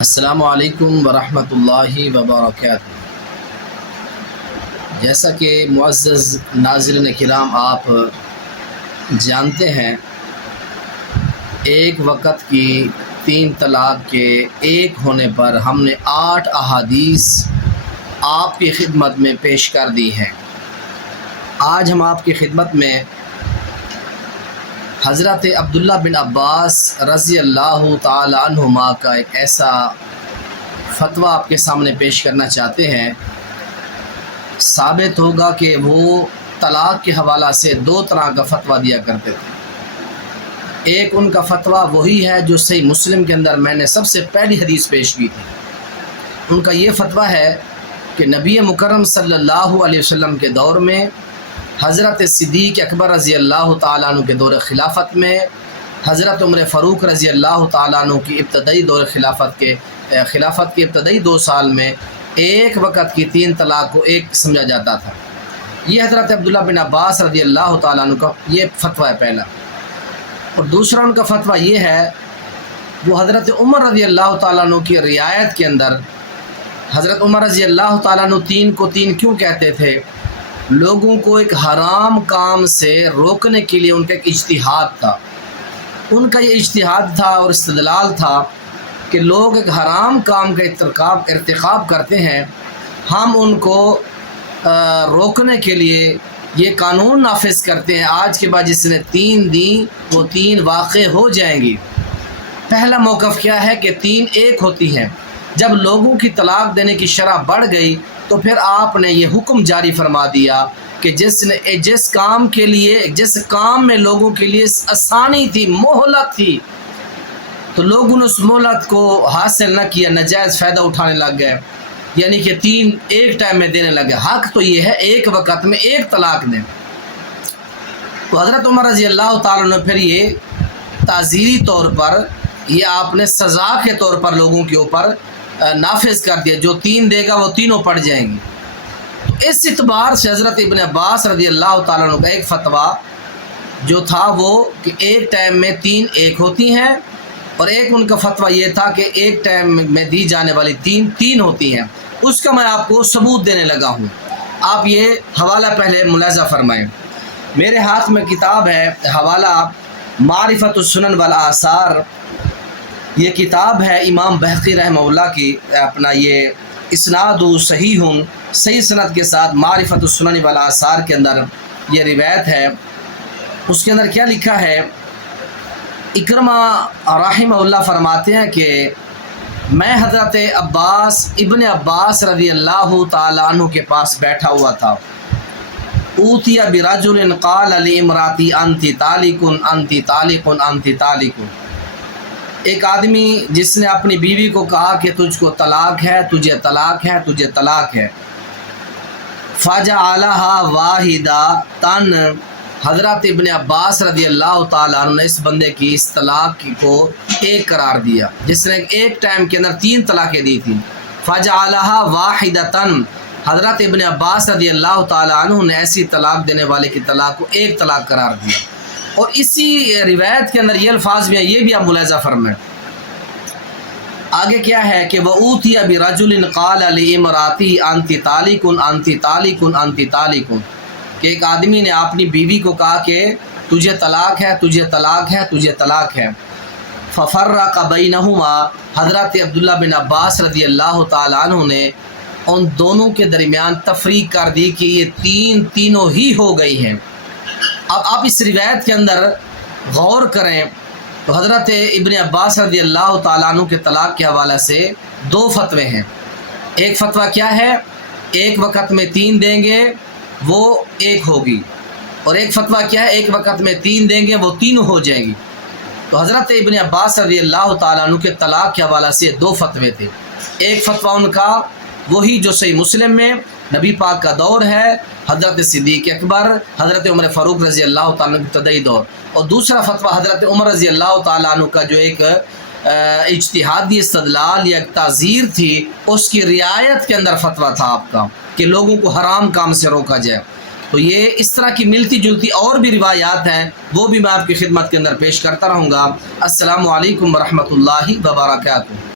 السلام علیکم ورحمۃ اللہ وبرکاتہ۔ جیسا کہ معزز ناظرین کرام آپ جانتے ہیں، ایک وقت کی 3 طلاق کے ایک ہونے پر ہم نے 8 احادیث آپ کی خدمت میں پیش کر دی ہیں۔ آج ہم آپ کی خدمت میں حضرت عبداللہ بن عباس رضی اللہ تعالی عنہما کا ایک ایسا فتویٰ آپ کے سامنے پیش کرنا چاہتے ہیں۔ ثابت ہوگا کہ وہ طلاق کے حوالہ سے 2 طرح کا فتویٰ دیا کرتے تھے۔ ایک ان کا فتویٰ وہی ہے جو صحیح مسلم کے اندر میں نے سب سے پہلی حدیث پیش کی تھی۔ ان کا یہ فتویٰ ہے کہ نبی مکرم صلی اللہ علیہ وسلم کے دور میں، حضرت صدیق اکبر رضی اللہ تعالیٰ عنہ کے دور خلافت میں، حضرت عمر فاروق رضی اللہ تعالیٰ عنہ کی ابتدائی دور خلافت کے ابتدائی 2 سال میں ایک وقت کی 3 طلاق کو ایک سمجھا جاتا تھا۔ یہ حضرت عبداللہ بن عباس رضی اللہ تعالیٰ عنہ کا یہ فتویٰ ہے پہلا۔ اور دوسرا ان کا فتویٰ یہ ہے، وہ حضرت عمر رضی اللہ تعالیٰ عنہ کی رعایت کے اندر، حضرت عمر رضی اللہ تعالیٰ عنہ 3 کو 3 کیوں کہتے تھے؟ لوگوں کو ایک حرام کام سے روکنے کے لیے ان کا ایک اجتہاد تھا۔ ان کا یہ اجتہاد تھا اور استدلال تھا کہ لوگ ایک حرام کام کا ارتکاب کرتے ہیں، ہم ان کو روکنے کے لیے یہ قانون نافذ کرتے ہیں، آج کے بعد جس نے 3 دیں وہ 3 واقع ہو جائیں گی۔ پہلا موقف کیا ہے کہ 3 ایک ہوتی ہیں۔ جب لوگوں کی طلاق دینے کی شرح بڑھ گئی تو پھر آپ نے یہ حکم جاری فرما دیا کہ جس کام میں لوگوں کے لیے آسانی تھی، مہلت تھی، تو لوگوں نے اس مہلت کو حاصل نہ کیا، ناجائز فائدہ اٹھانے لگ گئے، یعنی کہ 3 ایک ٹائم میں دینے لگے۔ حق تو یہ ہے ایک وقت میں ایک طلاق دیں۔ تو حضرت عمر رضی اللہ تعالیٰ نے پھر یہ تعزیری طور پر، یہ آپ نے سزا کے طور پر لوگوں کے اوپر نافذ کر دیا، جو 3 دے گا وہ تینوں پڑ جائیں گے۔ تو اس اعتبار سے حضرت ابن عباس رضی اللہ تعالیٰ عنہ کا ایک فتویٰ جو تھا وہ کہ ایک ٹائم میں 3 ایک ہوتی ہیں، اور ایک ان کا فتویٰ یہ تھا کہ ایک ٹائم میں دی جانے والی 3 ہوتی ہیں۔ اس کا میں آپ کو ثبوت دینے لگا ہوں۔ آپ یہ حوالہ پہلے ملاحظہ فرمائیں۔ میرے ہاتھ میں کتاب ہے، حوالہ معرفت السنن والآثار، یہ کتاب ہے امام بہقی رحمہ اللہ کی، اپنا یہ اسناد صحیح سند کے ساتھ معرفت السنن والآثار کے اندر یہ روایت ہے۔ اس کے اندر کیا لکھا ہے؟ اکرمہ رحمہ اللہ فرماتے ہیں کہ میں حضرت ابن عباس رضی اللہ تعالی عنہ کے پاس بیٹھا ہوا تھا۔ اوتی برجل قال لامراتی انت طالق انت طالق انت طالق، ایک آدمی جس نے اپنی بیوی کو کہا کہ تجھ کو طلاق ہے، تجھے طلاق ہے، تجھے طلاق ہے۔ فجعلها واحدۃ، حضرت ابن عباس رضی اللہ تعالیٰ عنہ نے اس بندے کی اس طلاق کو ایک قرار دیا، جس نے ایک ٹائم کے اندر 3 طلاقیں دی تھیں۔ فجعلها واحدۃ، حضرت ابن عباس رضی اللہ تعالیٰ عنہ نے ایسی طلاق دینے والے کی طلاق کو ایک طلاق قرار دیا۔ اور اسی روایت کے اندر یہ الفاظ بھی ہیں، یہ بھی آپ ملاحظہ فرمائیں۔ آگے کیا ہے کہ وَأُوتِيَ بِرَجُلٍ قَالَ لِامْرَأَتِهِ أَنْتِ طَالِقٌ أَنْتِ طَالِقٌ أَنْتِ طَالِقٌ، کہ ایک آدمی نے اپنی بیوی کو کہا کہ تجھے طلاق ہے، تجھے طلاق ہے، تجھے طلاق ہے۔ فَفَرَّقَ بَيْنَهُمَا، حضرت عبداللہ بن عباس رضی اللہ تعالیٰ عنہ نے ان دونوں کے درمیان تفریق کر دی کہ یہ تینوں ہی ہو گئی ہیں۔ اب آپ اس روایت کے اندر غور کریں تو حضرت ابن عباس رضی اللہ تعالیٰ عنہ کے طلاق کے حوالے سے 2 فتوے ہیں۔ ایک فتویٰ کیا ہے؟ ایک وقت میں 3 دیں گے وہ ایک ہوگی، اور ایک فتویٰ کیا ہے؟ ایک وقت میں 3 دیں گے وہ تینوں ہو جائیں گی۔ تو حضرت ابن عباس رضی اللہ تعالیٰ عنہ کے طلاق کے حوالے سے 2 فتوے تھے۔ ایک فتویٰ ان کا وہی جو صحیح مسلم میں نبی پاک کا دور ہے، حضرت صدیق اکبر، حضرت عمر فاروق رضی اللہ تعالیٰ عنہ کا ابتدائی دور، اور دوسرا فتویٰ حضرت عمر رضی اللہ تعالیٰ عنہ کا جو ایک اجتہادی استدلال یا تعزیر تھی، اس کی رعایت کے اندر فتویٰ تھا آپ کا کہ لوگوں کو حرام کام سے روکا جائے۔ تو یہ اس طرح کی ملتی جلتی اور بھی روایات ہیں، وہ بھی میں آپ کی خدمت کے اندر پیش کرتا رہوں گا۔ السلام علیکم ورحمۃ اللہ وبرکاتہ۔